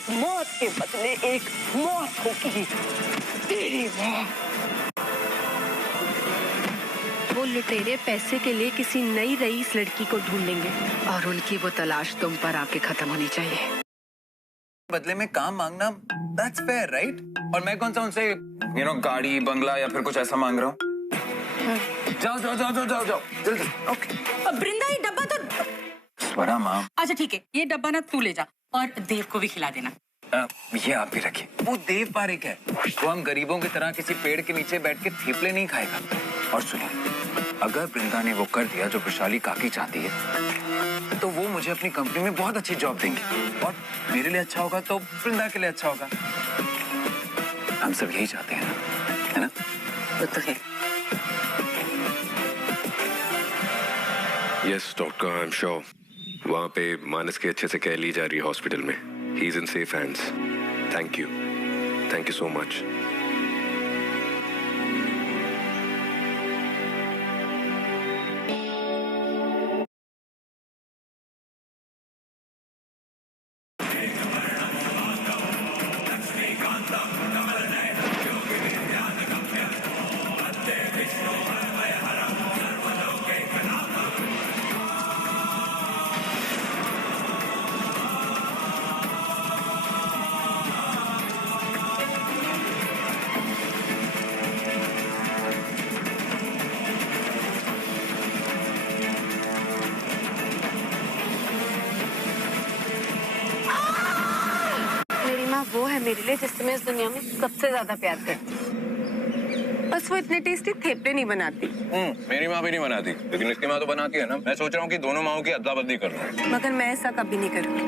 इस मौत के बदले एक मौत होगी, तेरी मौत। वो लुटेरे पैसे के लिए किसी नई रईस लड़की को ढूंढेंगे और उनकी वो तलाश तुम पर आके खत्म होनी चाहिए। बदले में काम मांगना that's fair, right? और मैं कौन सा उनसे गाड़ी बंगला या फिर कुछ ऐसा मांग रहा हूँ। जाओ जाओ जाओ जाओ जाओ जाओ जल्दी। ओके। बृंदा, ये डब्बा तो स्वरा माँ। अच्छा ठीक है, ये डब्बा ना तू ले जा और देव को भी खिला देना। ये आप ही रखिए। वो देव पारेख है, वो हम गरीबों की तरह किसी पेड़ के नीचे बैठ के थेपले नहीं खाएगा। और सुनिए, अगर वृंदा ने वो कर दिया जो वैशाली काकी चाहती है, तो वो मुझे अपनी कंपनी में बहुत अच्छी जॉब देंगी और मेरे लिए अच्छा होगा तो वृंदा के लिए अच्छा होगा। हम सब यही चाहते हैं ना, है ना? तो है। Yes doctor, I am sure वहाँ पे मानस की अच्छे से केयर ली जा रही है हॉस्पिटल में। He is in safe hands. Thank you so much. वो है मेरे लिए जिससे मैं इस दुनिया में सबसे ज्यादा प्यार करती हूँ। बस वो इतने टेस्टी थेपले नहीं बनाती। मेरी माँ भी नहीं बनाती, लेकिन इसकी माँ तो बनाती है ना। मैं सोच रहा हूँ कि दोनों माँओं की अदला बदली कर लूं। मगर मैं ऐसा कभी नहीं करूँगी।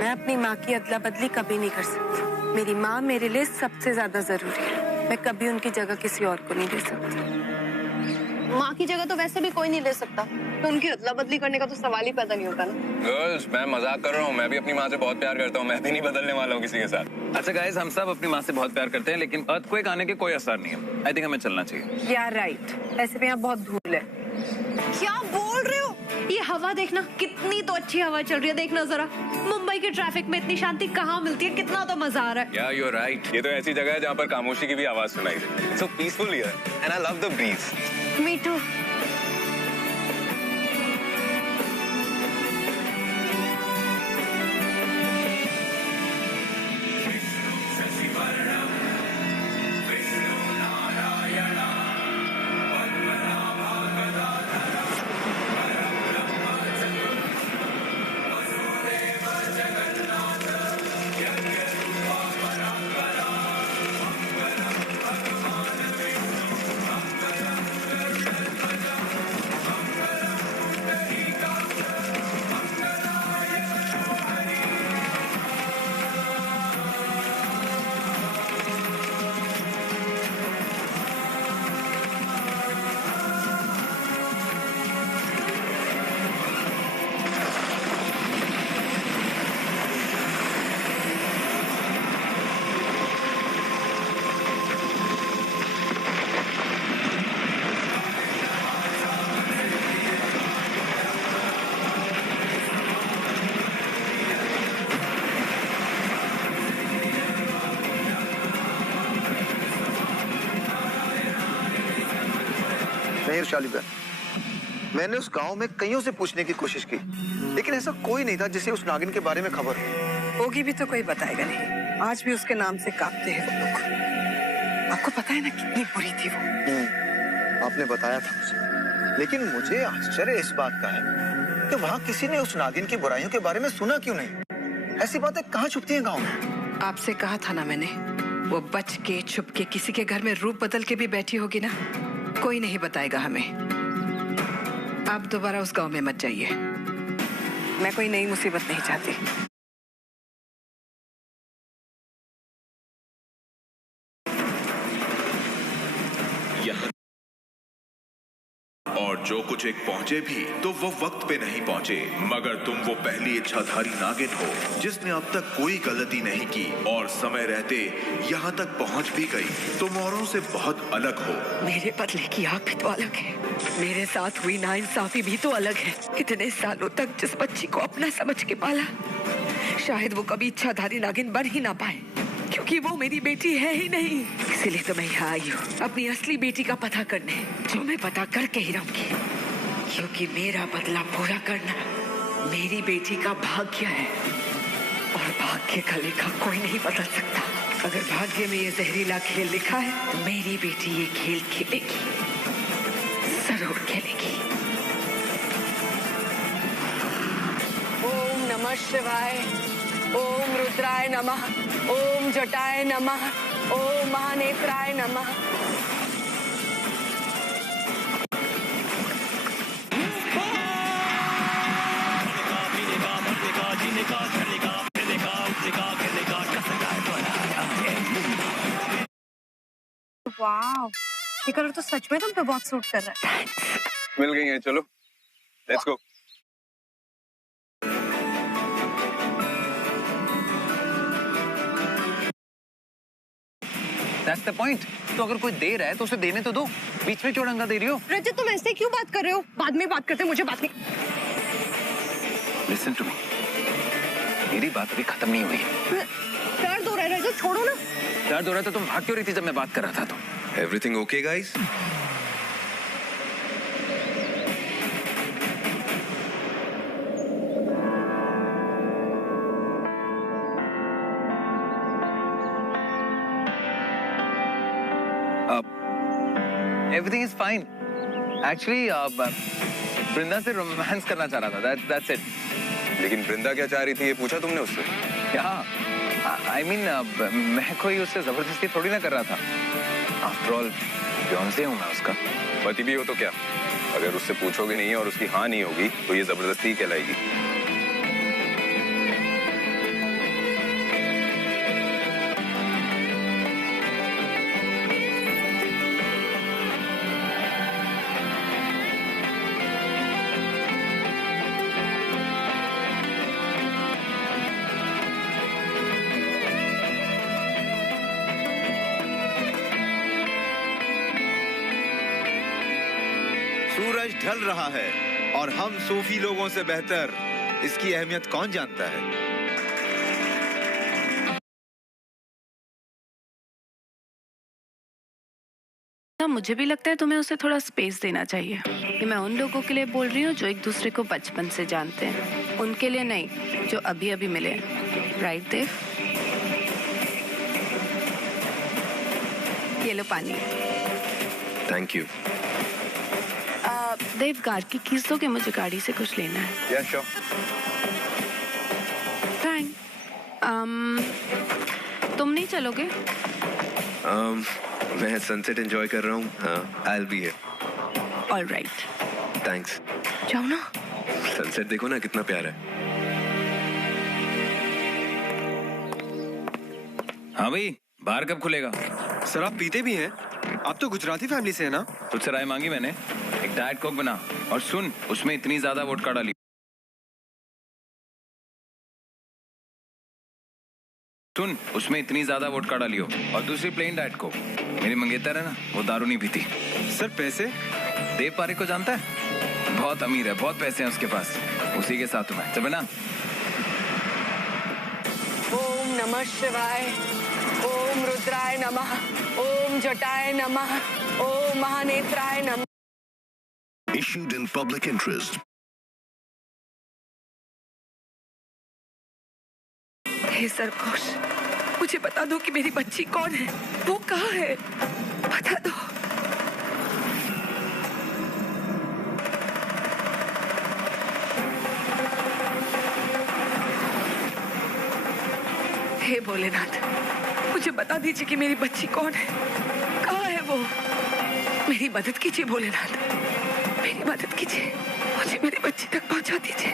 मैं अपनी माँ की अदला बदली कभी नहीं कर सकती। मेरी माँ मेरे लिए सबसे ज्यादा जरूरी है। मैं कभी उनकी जगह किसी और को नहीं दे सकती। माँ की जगह तो वैसे भी कोई नहीं ले सकता, तो उनकी अदला बदली करने का तो सवाल ही पैदा नहीं होता ना। गर्ल्स, मैं मजाक कर रहा हूँ। मैं भी अपनी माँ से बहुत प्यार करता हूँ। मैं भी नहीं बदलने वाला हूँ किसी के साथ। अच्छा गाइस, हम सब अपनी माँ से बहुत प्यार करते हैं, लेकिन अर्थक्वेक आने के कोई असर नहीं है। आई थिंक हमें चलना चाहिए। यार राइट, ऐसे भी यहाँ बहुत धूल है। क्या बोल रहे हो? ये हवा देखना, कितनी तो अच्छी हवा चल रही है। देखना जरा, मुंबई के ट्रैफिक में इतनी शांति कहाँ मिलती है। कितना तो मजा आ रहा है। Yeah, you're right. ये तो ऐसी जगह है जहाँ पर खामोशी की भी आवाज सुनाई दे। So peaceful here, and I love the breeze. Me too. नहीं वैशाली बहन, मैंने उस गांव में कईयों से पूछने की कोशिश की, लेकिन ऐसा कोई नहीं था जिसे उस नागिन के बारे में खबर होगी भी तो कोई बताएगा नहीं। आज भी उसके नाम से कांपते हैं वो लोग। आपको पता है ना कितनी बुरी थी वो। आपने बताया था मुझे, लेकिन मुझे आश्चर्य इस बात का है कि वहाँ किसी ने उस नागिन की बुराइयों के बारे में सुना क्यों नहीं। ऐसी बातें कहाँ छुपती हैं गाँव में? आपसे कहा था ना मैंने, वो बच के छुप के किसी के घर में रूप बदल के भी बैठी होगी ना, कोई नहीं बताएगा हमें। आप दोबारा उस गांव में मत जाइए। मैं कोई नई मुसीबत नहीं चाहती। और जो कुछ एक पहुंचे भी तो वो वक्त पे नहीं पहुंचे, मगर तुम वो पहली इच्छाधारी नागिन हो जिसने अब तक कोई गलती नहीं की और समय रहते यहाँ तक पहुंच भी गई। तुम औरों से बहुत अलग हो। मेरे बदले की आग भी तो अलग है। मेरे साथ हुई नाइंसाफी भी तो अलग है। इतने सालों तक जिस बच्ची को अपना समझ के पाला, शायद वो कभी इच्छाधारी नागिन बन ही ना पाए, क्योंकि वो मेरी बेटी है ही नहीं। इसीलिए तो मैं यहाँ आई हूँ अपनी असली बेटी का पता करने, जो मैं पता करके ही रहूंगी, क्योंकि मेरा बदला पूरा करना मेरी बेटी का भाग्य है, और भाग्य का लेखा कोई नहीं बदल सकता। अगर भाग्य में ये जहरीला खेल लिखा है तो मेरी बेटी ये खेल खेलेगी, जरूर खेलेगी। ओम नमः शिवाय, ओम रुद्राय नमः, ओम जटाय नमः, ओम महानेत्राय नमः। वाह, ये कलर तो सच में तुम पे बहुत सूट कर रहा है। मिल गई है, चलो let's go. That's the point. तो अगर कोई दे रहा है तो उसे देने तो दो, बीच में क्यों डंगा दे रही हो? रजत, तुम ऐसे क्यों बात कर रहे हो? बाद में बात करते, मुझे बात नहीं। Listen to me. मेरी बात अभी खत्म नहीं हुई है। दर्द हो रहा है रजत, छोड़ो ना। दर्द हो रहा था, तुम भाग क्यों रही थी जब मैं बात कर रहा था तो? Everything okay guys? Everything is fine. Actually, वृंदा से रोमांस करना चाह रहा था. That's it. लेकिन वृंदा क्या चाह रही थी, ये पूछा तुमने उससे? क्या? I mean, मैं कोई उससे जबरदस्ती थोड़ी ना कर रहा था. After all, फियांसे हूँ मैं उसका. पति भी हो तो क्या? अगर उससे पूछोगे नहीं और उसकी हाँ नहीं होगी तो ये जबरदस्ती ही कहलाएगी. सूरज ढल रहा है और हम सूफी लोगों से बेहतर इसकी अहमियत कौन जानता है? मुझे भी लगता है तुम्हें उसे थोड़ा स्पेस देना चाहिए। कि मैं उन लोगों के लिए बोल रही हूँ जो एक दूसरे को बचपन से जानते हैं, उनके लिए नहीं जो अभी अभी मिले। राइट देव? ये लो पानी। Thank you. देव, कार की कीज दोगे, मुझे गाड़ी से कुछ लेना है। या श्योर। थैंक। तुम नहीं चलोगे? मैं सनसेट एंजॉय कर रहा हूँ. हाँ, I'll be here. All right. Thanks. जाओ ना। सनसेट देखो ना कितना प्यारा है. हाँ भाई, बार कब खुलेगा? सर आप पीते भी हैं? आप तो गुजराती फैमिली से है ना? तुझसे राय मांगी मैंने, एक डाइट कोक बना, और सुन, उसमें इतनी ज्यादा वोडका डाली. सुन, उसमें इतनी ज्यादा वोडका डाली हो, और दूसरी प्लेन डाइट कोक. मेरी मंगेतर है ना, वो दारू नहीं पीती. सर पैसे? देव पारेख को जानता है? बहुत अमीर है, बहुत पैसे हैं उसके पास. उसी के साथ मैं चल ना. ओम नमः शिवाय, ओम रुद्राय नमः, ओम जटाय नमः, ओम महानेत्राय नमः. Issued in public interest. हे सरकोश, मुझे बता दो कि मेरी बच्ची कौन है, वो कहाँ है, बता दो. हे भोलेनाथ, मुझे बता दीजिए कि मेरी बच्ची कौन है, कहाँ है वो. मेरी मदद कीजिए भोलेनाथ, मेरी मदद कीजिए, मुझे मेरी बच्ची तक पहुंचा दीजिए.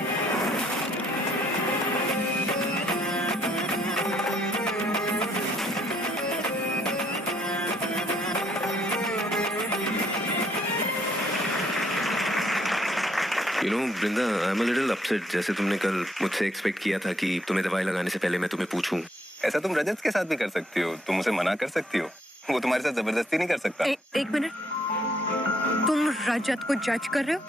You know, Vrinda, I'm a little upset. जैसे तुमने कल मुझसे एक्सपेक्ट किया था कि तुम्हें दवाई लगाने से पहले मैं तुम्हें पूछूं. ऐसा तुम रजत के साथ भी कर सकती हो. तुम उसे मना कर सकती हो. वो तुम्हारे साथ जबरदस्ती नहीं कर सकता. एक मिनट, तुम रजत को जज कर रहे हो?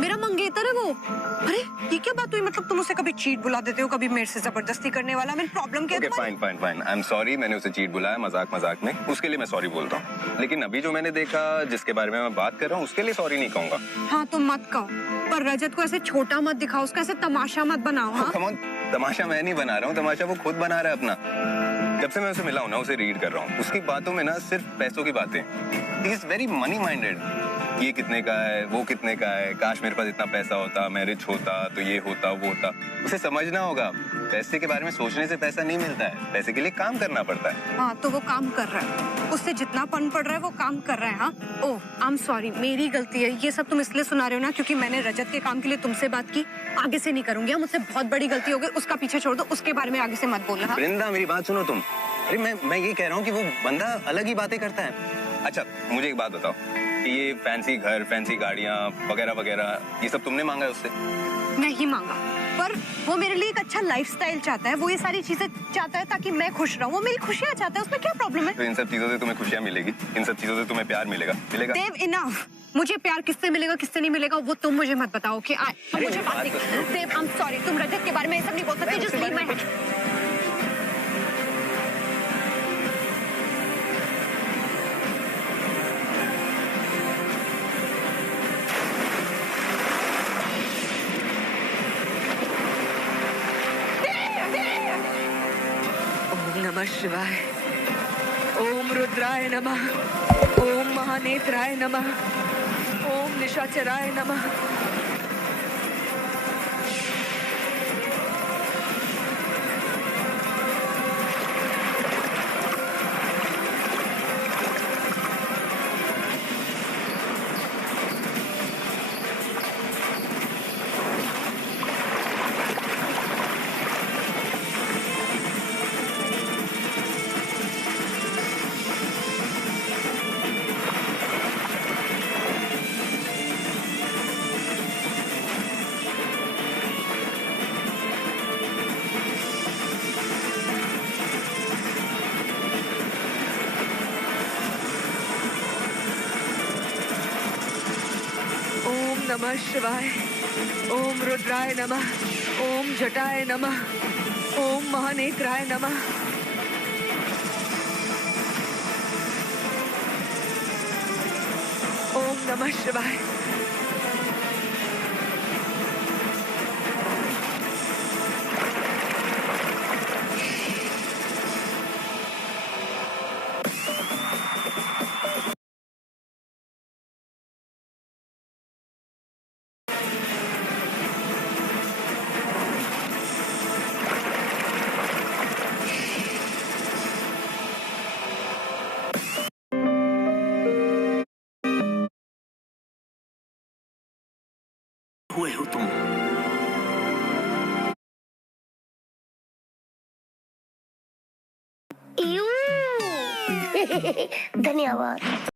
मेरा मंगेतर है वो. अरे ये क्या बात हुई? मतलब तुम उसे कभी चीट बुला देते हो, कभी मेरे से जबरदस्ती करने वाला। मैं प्रॉब्लम क्या है तुम्हारी? Fine fine fine, I am sorry, मैंने उसे चीट बुलाया मजाक मजाक में, उसके लिए मैं सॉरी बोलता हूँ। लेकिन अभी जो मैंने देखा, जिसके बारे में मैं बात कर रहा हूँ, उसके लिए सॉरी नहीं कहूंगा। हाँ तो मत कहो, पर रजत को ऐसे छोटा मत दिखाओ, उसका ऐसे तमाशा मत बनाओ। हाँ कम ऑन, तमाशा मैं नहीं बना रहा हूँ, तमाशा वो खुद बना रहा है अपना। जब से मैं उसे मिला हूँ ना, उसे रीड कर रहा हूँ, उसकी बातों में ना सिर्फ पैसों की बातें। He is very money minded. ये कितने का है, वो कितने का है, काश मेरे पास इतना पैसा होता, मैं रिच होता तो ये होता वो होता। उसे समझना होगा, पैसे के बारे में सोचने से पैसा नहीं मिलता है, पैसे के लिए काम करना पड़ता है। हाँ तो वो काम कर रहा है, उससे जितना पन पड़ रहा है वो काम कर रहा है। हाँ ओह आई एम सॉरी, मेरी गलती है। ये सब तुम इसलिए सुना रहे हो ना क्योंकि मैंने रजत के काम के लिए तुमसे बात की। आगे से नहीं करूंगी, मुझसे बहुत बड़ी गलती हो गई, उसका पीछे छोड़ दो, उसके बारे में आगे से मत बोलना। वृंदा मेरी बात सुनो तुम। अरे मैं ये कह रहा हूँ कि वो बंदा अलग ही बातें करता है। अच्छा मुझे एक बात बताओ कि ये फैंसी घर, फैंसी गाड़ियाँ वगैरह वगैरह, ये सब तुमने मांगा है उससे? नहीं मांगा, पर वो मेरे लिए एक अच्छा लाइफस्टाइल चाहता है, वो ये सारी चीजें चाहता है ताकि मैं खुश रहूं, वो मेरी खुशियां चाहता है, उसमें क्या प्रॉब्लम है? तो इन सब चीजों से तुम्हें खुशियाँ मिलेगी, इन सब चीजों से तुम्हें प्यार मिलेगा? देव इनफ, मुझे प्यार किससे मिलेगा किससे नहीं मिलेगा वो तुम मुझे मत बताओ कि मुझे बात नहीं। देव आई एम सॉरी, तुम रजत के बारे में ये सब नहीं बोल सकते। Just leave my. नमः शिवाय, ओम रुद्राय नमः, ओम महानेत्राय नमः, ओम निशाचराय नमः। नमः शिवाय, ओम रुद्राय नमः, ओम जटाय नमः, ओम महानेत्राय नमः। ओम नमः शिवाय। हुए हो तुम? धन्यवाद।